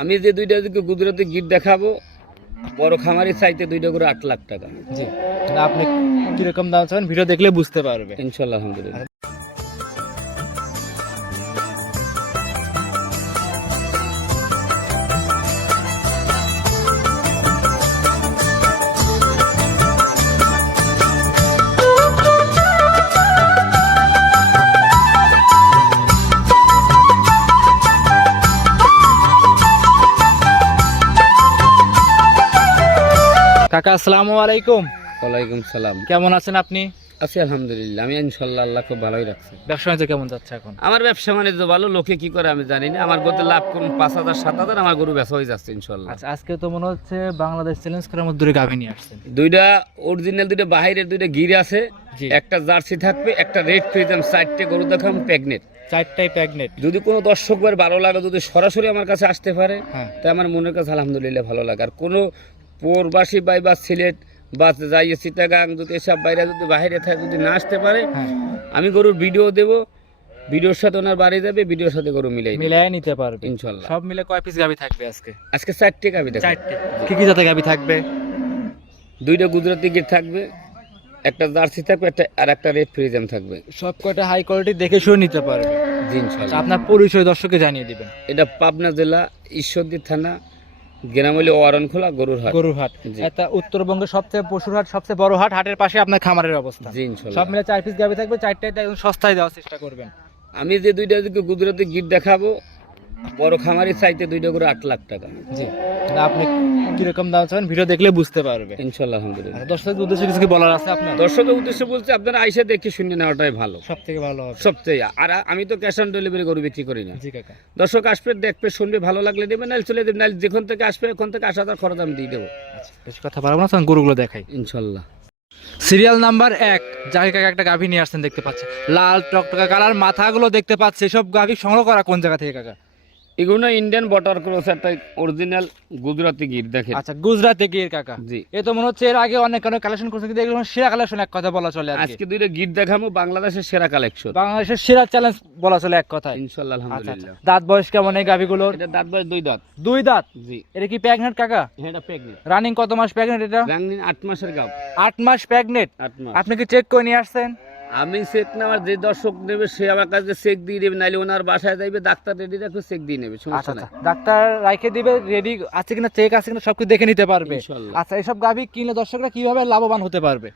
আমি যে দুইটা দিকে গুজরাতে গিট দেখাবো বড় খামারি চাইতে দুইটা করে আট লাখ টাকা। জি আপনি কীরকম দাম চাবেন? ভিডিও দেখলে বুঝতে পারবে। ইনশাল্লাহ আলহামদুলিল্লাহ। কাকা আসসালামু আলাইকুম। ওয়ালাইকুম সালাম। কেমন আছেন আপনি? আছি আলহামদুলিল্লাহ আমি ইনশাল্লাহ আল্লাহ খুব ভালোই রাখছে। ব্যবসা বাণিজ্য কেমন যাচ্ছে এখন? আমার ব্যবসা বাণিজ্য ভালো লোকে কি করে আমি জানি না। আমার গত লাভ কোন পাঁচ হাজার সাত হাজার আমার গরু বেচা হয়ে যাচ্ছে ইনশাল্লাহ। আচ্ছা আজকে তো মনে হচ্ছে বাংলাদেশ চ্যালেঞ্জ করার মধ্যে দুটো গাভী নিয়ে আসছেন। দুইটা অরিজিনাল দুইটা বাহিরের দুইটা গির আছে। একটা জার্সি থাকবে একটা রেড ফ্রিজাম চারটে গরু দেখাম প্রেগনেট চারটাই প্যাগনেট যদি কোনো দর্শকবার ভালো লাগে যদি সরাসরি আমার কাছে আসতে পারে হ্যাঁ। তাই আমার মনের কাছে আলহামদুলিল্লাহ ভালো লাগে। আর কোনো প্রবাসী বাই বা সিলেট বা যাই চিটাগাং যদি এসব বাইরে যদি বাইরে থাকে যদি না আসতে পারে হ্যাঁ। আমি গরুর ভিডিও দেব। ভিডিওর সাথে ওনার বাড়ি যাবে ভিডিওর সাথে গরু মিলাই মিলাই নিতে পারবে। ইনশাল্লাহ। সব মিলে কয় পিস গাভী থাকবে আজকে? আজকে চারটে কাবি দেখ। চারটে। কি কি জাতের গাভী থাকবে? দুইটা গুজরাটি গিট থাকবে একটা জার্সি থাকবে একটা আর একটা রেড ফ্রিজাম থাকবে। সব কয়টা হাই কোয়ালিটি দেখে শুনে নিতে পারবে। জি ইনশাল্লাহ। আপনার পরিচয় দর্শককে জানিয়ে দিবেন। এটা পাবনা জেলা ঈশ্বরদী থানা গেরামলি ওয়ারনখোলা গরুর হাট। গরুর হাট। এটা উত্তরবঙ্গের সবচেয়ে পশুর হাট সবচেয়ে বড় হাট হাটের পাশে আপনার খামারের অবস্থা। জি সব মিলে চার পিস গাবি থাকবে একদম সস্তায় দেওয়ার চেষ্টা করবেন। আমি যে দুইটা গুজরাটের গুজরাতে গিট দেখাবো বড় খামারি চাইতে দুইটা করে আট লাখ টাকা। জি আপনি কীরকম দাম চাবেন? ভিডিও দেখলে বুঝতে পারবে। ইনশাল্লাহ আলহামদুলিল্লাহ। আচ্ছা, দর্শকদের উদ্দেশ্যে কিছু কি বলার আছে আপনার? দর্শকের উদ্দেশ্যে বলছি আপনারা আইসা দেখে শুনে নেওয়াটাই ভালো। সব থেকে ভালো হবে। সবচেয়ে। আর আমি তো ক্যাশ অন ডেলিভারি গরু বিক্রি করি না। জি কাকা। দর্শক আসবে দেখবে শুনবে ভালো লাগলে দেবে নাহলে চলে দেবে নাহলে যেখান থেকে আসবে ওখান থেকে আসা তার খরচ আমি দিয়ে দেবো। আচ্ছা বেশি কথা পারব না তখন গরুগুলো দেখাই। ইনশাল্লাহ। সিরিয়াল নাম্বার এক জাহি কাকা একটা গাভী নিয়ে আসছেন দেখতে পাচ্ছি লাল টকটকা কালার মাথাগুলো দেখতে পাচ্ছে এসব গাভী সংগ্রহ করা কোন জায়গা থেকে কাকা? এগুলো ইন্ডিয়ান বটার ক্রস একটা অরিজিনাল গুজরাটি গির দেখেন। আচ্ছা গুজরাটে গিয়ে কাকা। জি। এ তো মনে হচ্ছে এর আগে অনেক অনেক কালেকশন করছে কিন্তু এগুলো সেরা কালেকশন এক কথা বলা চলে আজকে। দুইটা গিট দেখাবো বাংলাদেশের সেরা কালেকশন বাংলাদেশের সেরা চ্যালেঞ্জ বলা চলে এক কথায়। ইনশাল্লাহ আচ্ছা আচ্ছা। আলহামদুলিল্লাহ। দাঁত বয়স কেমন এই গাভীগুলোর? এটা দাঁত বয়স দুই দাঁত। দুই দাঁত? জি। এটা কি প্যাগনেট কাকা? হ্যাঁ এটা প্রেগনেন্ট রানিং কত মাস প্যাগনেট এটা? রাঙ্গিন আট মাসের গাব আট মাস প্যাগনেট আট মাস। আপনি কি চেক করে নিয়ে আসছেন? আমি চেক নেওয়ার যে দর্শক নেবে সে আমার কাছে চেক দিয়ে দেবে নাহলে ওনার বাসায় যাইবে ডাক্তার রেডি রাখবে চেক দিয়ে নেবে আচ্ছা সমস্যা আচ্ছা নাই। ডাক্তার রাইখে দিবে রেডি আছে কিনা চেক আছে কিনা সবকিছু দেখে নিতে পারবে। আচ্ছা এসব গাভী কিনলে দর্শকরা কীভাবে লাভবান হতে পারবে?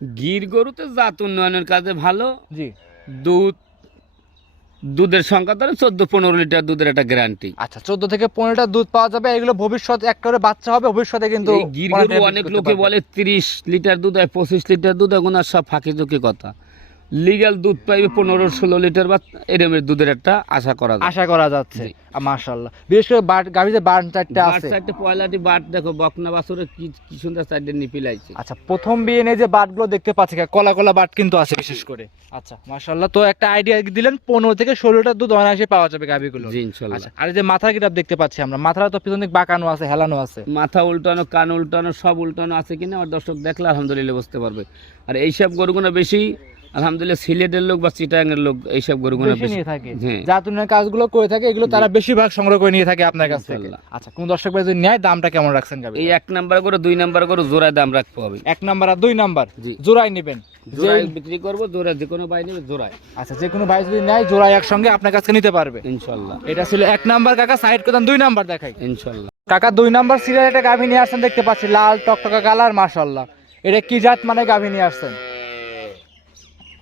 গির গরুতে জাত উন্নয়নের কাজে ভালো। জি। দুধ দুধের সংখ্যা ধরে চোদ্দ পনেরো লিটার দুধের একটা গ্যারান্টি আচ্ছা চোদ্দ থেকে পনেরোটা দুধ পাওয়া যাবে এগুলো ভবিষ্যৎ এক করে বাচ্চা হবে ভবিষ্যতে কিন্তু অনেক লোকে বলে তিরিশ লিটার দুধ হয় পঁচিশ লিটার দুধ এখন আর সব ফাঁকি চোখে কথা। লিগ্যাল দুধ পাইবে পনেরো ষোলো লিটার বা এরমের দুধের একটা আশা করা আশা করা যাচ্ছে। মাশাল্লাহ বিশেষ করে বাট গাভীতে চারটে আছে। চারটে পয়লাটি বাট দেখো বকনা বাছুরে কি কি সুন্দর চারটে আচ্ছা প্রথম বিয়ে নিয়ে যে বাটগুলো দেখতে পাচ্ছি কলা কলা বাট কিন্তু আছে বিশেষ করে। আচ্ছা মাশাল্লাহ তো একটা আইডিয়া দিলেন পনেরো থেকে ষোলোটা দুধ অনায়াসে পাওয়া যাবে গাভীগুলো। জি ইনশাল্লাহ আচ্ছা আর যে মাথার কিতাব দেখতে পাচ্ছি আমরা মাথাটা তো পিছন বাঁকানো আছে হেলানো আছে। মাথা উল্টানো কান উল্টানো সব উল্টানো আছে কিনা আমার দর্শক দেখলে আলহামদুলিল্লাহ বুঝতে পারবে। আর এইসব গরুগুলো বেশি আলহামদুলিল্লাহ সিলেটের লোক বা চিটাঙ্গের লোক এইসব গরুগুলো নিয়ে থাকে। হ্যাঁ। কাজগুলো করে থাকে এগুলো তারা বেশিরভাগ সংগ্রহ করে নিয়ে থাকে আপনার কাছ থেকে। আচ্ছা কোন দর্শক ভাই যদি নেয় দামটা কেমন রাখছেন এই এক নাম্বার করে দুই নাম্বার করে জোড়ায় দাম রাখতে হবে। এক নাম্বার আর দুই নাম্বার? জি। জোড়াই নেবেন। জোড়ায় বিক্রি করব জোড়ায় যে কোনো নেবে জোড়ায়। আচ্ছা যে কোনো ভাই যদি নেয় জোড়াই একসঙ্গে আপনার কাছে নিতে পারবে। এটা ছিল এক নাম্বার কাকা সাইড করতাম দুই নাম্বার দেখাই। ইনশাল্লাহ। কাকা দুই নাম্বার সিরিয়াল একটা গাভী নিয়ে আসছেন দেখতে পাচ্ছি লাল টকটকা কালার মাশাল্লাহ এটা কি জাত মানে গাভী নিয়ে আসছেন?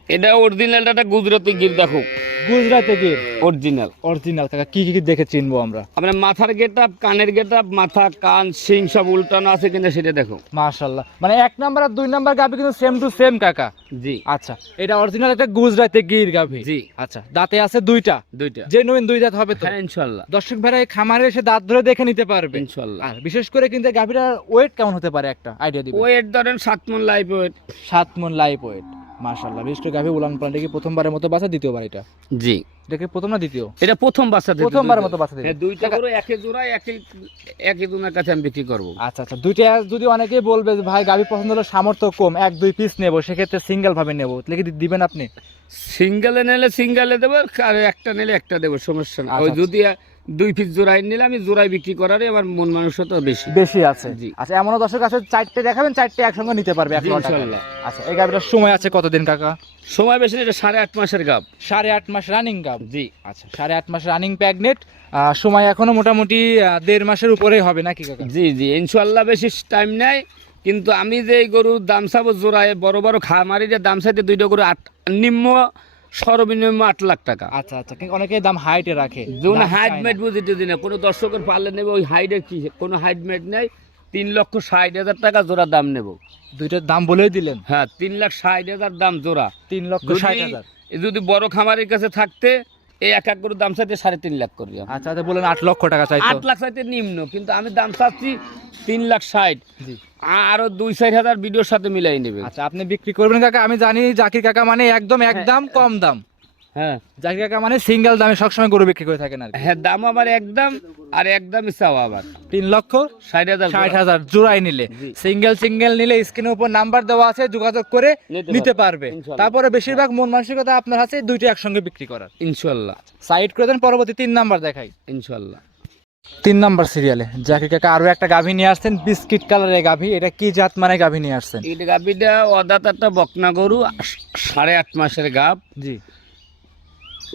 এটা অরিজিনালটা একটা গুজরাটি গির দেখো। গুজরাটে গিয়ে অরিজিনাল অরিজিনাল কাকা কি কি দেখে চিনবো আমরা? আমরা মাথার গেট আপ কানের গেট আপ মাথা কান সিং সব উল্টানো আছে কিনা সেটা দেখো। মাশাল্লাহ মানে এক নাম্বার আর দুই নাম্বার গাভী কিন্তু সেম টু সেম কাকা? জি। আচ্ছা এটা অরিজিনাল একটা গুজরাটে গির গাভী? জি। আচ্ছা দাঁতে আছে দুইটা? দুইটা। যে নবীন দুই দাঁত হবে তো? হ্যাঁ ইনশাল্লাহ দর্শক ভাইরা এই খামারে এসে দাঁত ধরে দেখে নিতে পারবে। ইনশাল্লাহ আর বিশেষ করে কিন্তু গাভীটার ওয়েট কেমন হতে পারে একটা? আইডিয়া দিবেন। ওয়েট ধরেন সাত মন লাইফ ওয়েট সাত মন লাইভ ওয়েট মাশাল্লাহ বিশেষ করে গাভী উলান প্লান্টে কি প্রথমবারের মতো বাসা দ্বিতীয়বার এটা? জি। এটা কি প্রথম না দ্বিতীয়? এটা প্রথম বাচ্চা দুইটা। মতো বাচ্চা দিবে হ্যাঁ, দুইটা করে একে জোড়ায় একই একই কাছে আমি বিক্রি করব। আচ্ছা আচ্ছা দুইটা যদি অনেকেই বলবে যে ভাই গাভী পছন্দ হলো সামর্থ্য কম এক দুই পিস নেব সেক্ষেত্রে সিঙ্গেল ভাবে নেব। তাহলে কি দিবেন আপনি? সিঙ্গেলে নিলে সিঙ্গেলে দেবো আর একটা নিলে একটা দেবো সমস্যা না। আচ্ছা, ওই আচ্ছা। যদি দুই পিস জোড়াই নিলে আমি জোড়াই বিক্রি করারই আমার মন মানুষতা বেশি। বেশি আছে। জি। আচ্ছা এমনও দর্শক আছে চারটে দেখাবেন চারটে একসঙ্গে নিতে পারবে আচ্ছা এই গাভিটার সময় আছে কতদিন কাকা? সময় বেশি না এটা সাড়ে আট মাসের গাব সাড়ে আট মাস রানিং জি আচ্ছা সাড়ে আট মাস রানিং প্যাগনেট সময় এখনও মোটামুটি দেড় মাসের উপরেই হবে নাকি কাকা জি জি ইনশাল্লাহ বেশি টাইম কিন্তু আমি যে এই গরুর দাম চাবো জোড়ায় বড় বড় খামারিদের দাম চাইতে দুইটা গরু আট নিম্ন সর্বনিম্ন আট লাখ টাকা আচ্ছা আচ্ছা অনেকে দাম হাইটে রাখে যেমন হাইট। মেট বুঝিতে দিই না কোনো দর্শকের পারলে নেবে ওই হাইটের কি কোনো হাইট মেট নেই তিন লক্ষ ষাট হাজার টাকা জোড়া দাম নেব। দুইটার দাম বলেই দিলেন? হ্যাঁ তিন লাখ ষাট হাজার দাম জোড়া। তিন লক্ষ ষাট হাজার। যদি বড় খামারের কাছে থাকতে এই এক এক গরুর দাম চাইতে সাড়ে তিন লাখ করি আচ্ছা আচ্ছা বলেন আট লক্ষ টাকা চাইতো। আট লাখ চাইতে নিম্ন কিন্তু আমি দাম চাচ্ছি তিন লাখ ষাট। আরও দুই চার হাজার ভিডিওর সাথে মিলাই নেবে আচ্ছা আপনি বিক্রি করবেন কাকা আমি জানি জাকির কাকা মানে একদম একদম কম দাম। হ্যাঁ। জাকির কাকা মানে সিঙ্গেল দামে সবসময় গরু বিক্রি করে থাকেন আর কি। হ্যাঁ দাম আবার একদম আর একদমই চাও আবার। তিন লক্ষ ষাট হাজার ষাট হাজার জোড়াই নিলে। জি। সিঙ্গেল সিঙ্গেল নিলে স্ক্রিনের উপর নাম্বার দেওয়া আছে যোগাযোগ করে নিতে নিতে পারবে। ইনশাল্লাহ। তারপরে বেশিরভাগ মন মানসিকতা আপনার আছে দুইটা একসঙ্গে বিক্রি করার। ইনশাল্লাহ। সাইড করে দেন পরবর্তী তিন নাম্বার দেখাই। ইনশাল্লাহ। তিন নাম্বার সিরিয়ালে জাকির কাকা আরও একটা গাভী নিয়ে আসছেন বিস্কিট কালারের গাভী। এটা কি জাত মানে গাভী নিয়ে আসছেন? এই অদাত একটা বকনা গরু আস- সাড়ে আট মাসের গাব। জি।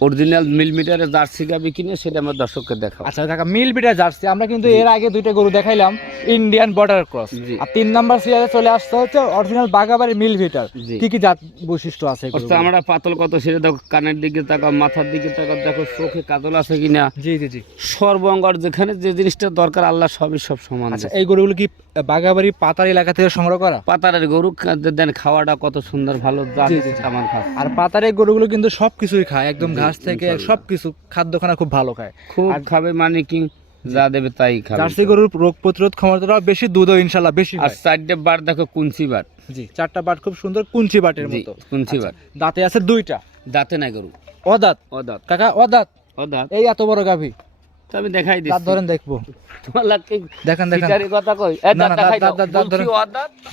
অরিজিনাল মিলিমিটারের জার্সি গাবি কিনে সেটা আমার দর্শককে দেখাও আচ্ছা কাকা মিল বিটা জার্সি। আমরা কিন্তু এর আগে দুইটা গরু দেখাইলাম ইন্ডিয়ান বর্ডার ক্রস আর তিন নাম্বার সিরিয়ালে চলে আসতে হচ্ছে অরিজিনাল বাগাবাড়ি মিল ভিটার কি কি জাত বৈশিষ্ট্য আছে গরুগুলোর? আমরা পাতল কত সেটা দেখো কানের দিকে তাকাও মাথার দিকে তাকাও দেখো চোখে কাজল আছে কিনা। জি জি জি। সর্বঙ্গর যেখানে যে জিনিসটা দরকার আল্লাহ সবই সব সমান আচ্ছা। এই গরুগুলো কি বাগাবাড়ি পাতার এলাকা থেকে সংগ্রহ করা? পাতারের গরু দেন খাওয়াটা কত সুন্দর ভালো। আমার আর পাতার এই গরুগুলো কিন্তু সবকিছুই খায় একদম ঘাস থেকে। সবকিছু খাদ্য খানা খুব ভালো খায়। খুব খাবে মানে কি যা দেবে তাই খাবে। জার্সি গরুর রোগ প্রতিরোধ ক্ষমতাটাও বেশি দুধও ইনশাল্লাহ বেশি আর সাইডে বার দেখো কুঞ্চি বার। জি চারটা বাট খুব সুন্দর কুঞ্চি বাটের মতো। কুঞ্চি বার। দাঁতে আছে দুইটা? দাঁতে নাই গরু। অদাঁত? অদাঁত। কাকা অদাঁত? অদাঁত। এই এত বড় গাভী। তো আমি দেখাই দাঁত দিচ্ছি। ধরেন দেখব। তোমার লাগকে দেখেন দেখেন। কথা কই? দাঁত দেখাই দাঁত, দাঁত, বলছি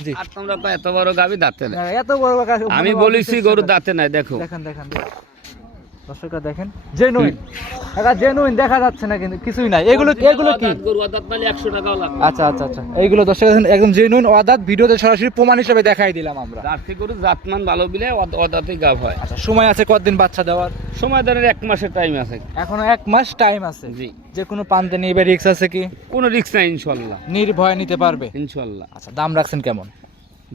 জি। আর তোমরা এত বড় গাবি দাঁতে নাই। এত বড় গাভী আমি বলেছি গরু দাঁতে। নাই দেখো। দেখেন দেখেন। দর্শকরা দেখেন জেনুইন কাকা জেনুইন দেখা যাচ্ছে না কিন্তু কিছুই নাই। এগুলো এগুলো কি? আচ্ছা আচ্ছা আচ্ছা। এইগুলো দর্শক একদম জেনুইন অদাত ভিডিওতে সরাসরি প্রমাণ হিসেবে দেখাই দিলাম আমরা। জার্সি গরু জাতমান ভালো বিলে অদাঁতেই গাব হয়। আচ্ছা সময় আছে কতদিন বাচ্চা দেওয়ার? সময় ধরে এক মাসের টাইম আছে। এখনও এক মাস টাইম আছে। জি। যে কোনো পান্তে নিবে রিক্স আছে কি? কোনো রিস্ক নাই ইনশাল্লাহ। নির্ভয় নিতে পারবে। ইনশাল্লাহ। আচ্ছা দাম রাখছেন কেমন?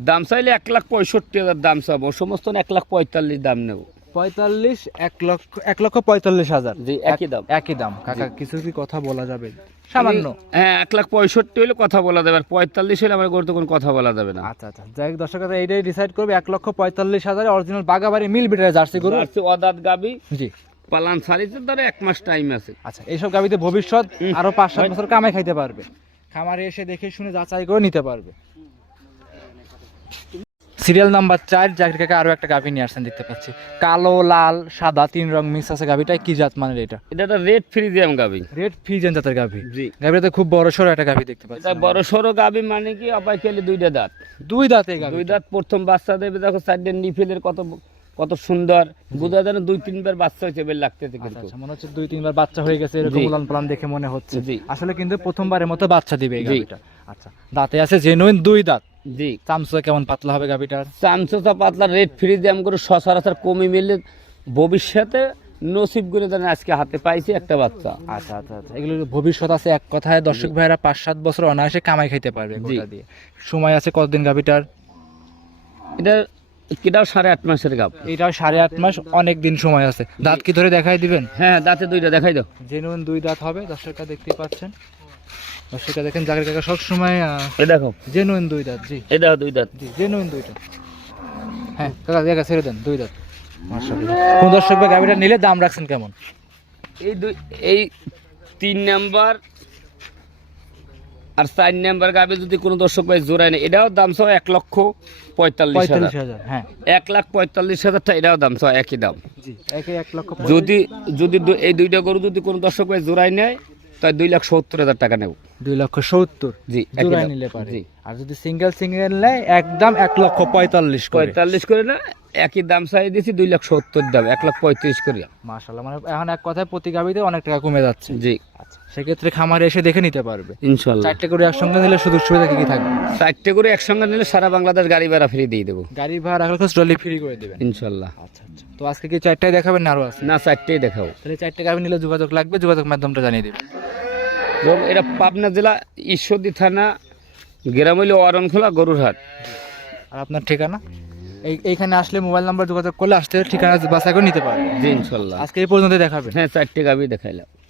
দাম চাইলে এক লাখ পঁয়ষট্টি হাজার দাম চাবো। সমস্ত এক লাখ পঁয়তাল্লিশ দাম নেব। পঁয়তাল্লিশ এক লক্ষ এক লক্ষ পঁয়তাল্লিশ হাজার। জি একই দাম। একই দাম। কাকা কিছু কি কথা বলা যাবে? সামান্য। হ্যাঁ এক লাখ পঁয়ষট্টি হলে কথা বলা যাবে আর পঁয়তাল্লিশ হলে আমার গরুতে কোনো কথা বলা যাবে না। আচ্ছা আচ্ছা। যাই হোক দর্শক এইটাই ডিসাইড করবে এক লক্ষ পঁয়তাল্লিশ হাজার অরিজিনাল বাগাবাড়ি মিল বিটার জার্সি গরু। জার্সি অদাত গাবি জি। পালান সারিতে ধরে এক মাস টাইম আছে। আচ্ছা এইসব গাবিতে ভবিষ্যৎ হুম। আরও পাঁচ সাত বছর কামাই খাইতে পারবে। খামারে এসে দেখে শুনে যাচাই করে নিতে পারবে। সিরিয়াল নাম্বার চার জাকির কাকা আরও একটা গাভী নিয়ে আসছেন দেখতে পাচ্ছি। কালো লাল সাদা তিন রং মিক্স আছে গাভীটা কি জাত মানে এটা? এটা একটা রেড ফ্রিজিয়াম গাবি রেড ফিজেন জাতের গাভি। জি। গাভিটাতে খুব বড় সড়ো একটা গাভী দেখতে পাচ্ছি এটা বড় সড়ো গাবি মানে কি অপায় খেলে দুইটা দাঁত। দুই দাঁতে গাভি দুই দাঁত প্রথম বাচ্চা দেবে দেখো সাইডে নিফেলের কত কত সুন্দর। বোঝা যেন দুই তিনবার বাচ্চা হয়েছে বের লাগতেছে কিন্তু। আচ্ছা মনে হচ্ছে দুই তিনবার বাচ্চা হয়ে গেছে এরকম। উলান পালান দেখে মনে হচ্ছে। আসলে কিন্তু প্রথমবারের মতো বাচ্চা দিবে এই। গাভিটা। আচ্ছা দাঁতে আছে জেনুইন দুই দাঁত। জি চামচা কেমন পাতলা হবে গাভিটার চামচা পাতলা রেড ফ্রিজিয়াম করে সচরাচর কমে মিলে ভবিষ্যতে নসিব করে দেন আজকে হাতে পাইছি একটা বাচ্চা। আচ্ছা আচ্ছা আচ্ছা। এগুলোর ভবিষ্যৎ আছে এক কথায়। দর্শক ভাইরা পাঁচ সাত বছর অনায়াসে কামাই খাইতে পারবে। দিয়ে। সময় আছে কতদিন গাভিটার এটা কিটাও সাড়ে আট মাসের গাব। এটাও সাড়ে আট মাস অনেক দিন সময় আছে। দাঁত কি ধরে দেখাই দিবেন? হ্যাঁ দাঁতে দুইটা দেখাই দাও। জেনুইন দুই দাঁত হবে দর্শকরা দেখতে পাচ্ছেন। দেখেন জাগের কাকা সবসময় এ দেখো। জেনুইন দুই দাঁত জি। এ দেখো দুই দাঁত। জি জেনুইন দুইটা হ্যাঁ কাকা জায়গা ছেড়ে দেন দুই দাঁত। কোন দর্শক ভাই গাভিটা নিলে দাম রাখছেন কেমন? এই দুই এই তিন নাম্বার আর চার নাম্বার গাবে যদি কোনো দর্শক ভাই জোড়ায় নেই এটাও দাম চাও এক লক্ষ পঁয়তাল্লিশ হাজার। হ্যাঁ। এক লাখ পঁয়তাল্লিশ হাজারটা এটাও দাম চাও একই দাম। জি এক লক্ষ যদি যদি এই দুইটা গরু যদি কোনো দর্শক ভাই জোড়ায় নেয় তাই দুই লাখ সত্তর হাজার টাকা নেব। দুই লক্ষ সত্তর? জি জোড়ায় নিলে পারে। জি। আর যদি সিঙ্গেল সিঙ্গেল নেয় একদম এক লক্ষ পঁয়তাল্লিশ পঁয়তাল্লিশ করে না একই দাম চাই দিয়েছি দুই লাখ সত্তর দাম এক লাখ পঁয়ত্রিশ করে। মাশাল্লাহ মানে এখন এক কথায় প্রতি গাবিতে অনেক টাকা কমে যাচ্ছে। জি। আচ্ছা সেক্ষেত্রে খামারে এসে দেখে নিতে পারবে। ইনশাল্লাহ চারটে করে একসঙ্গে নিলে সুযোগ সুবিধা কি কি থাকবে? চারটে করে একসঙ্গে নিলে সারা বাংলাদেশ গাড়ি ভাড়া ফ্রি দিয়ে দেবো। গাড়ি ভাড়া ট্রলি ফ্রি করে দেবেন। ইনশাল্লাহ আচ্ছা আচ্ছা। তো আজকে কি চারটায় দেখাবেন না আরও আছে? না চারটেই দেখাবো। তাহলে চারটে গাবি নিলে যোগাযোগ লাগবে যোগাযোগ মাধ্যমটা জানিয়ে দেবেন। এবং এটা পাবনা জেলা ঈশ্বরদী থানা গ্রামৈলি অরণখোলা গরুরহাট। আর আপনার ঠিকানা? এই এইখানে আসলে মোবাইল নাম্বার যোগাযোগ করলে আসতে ঠিকানা বাসায় করে নিতে পারবে জি ইনশাল্লাহ। আজকে এই পর্যন্ত দেখাবে। হ্যাঁ চারটে গাবি দেখাইলাম।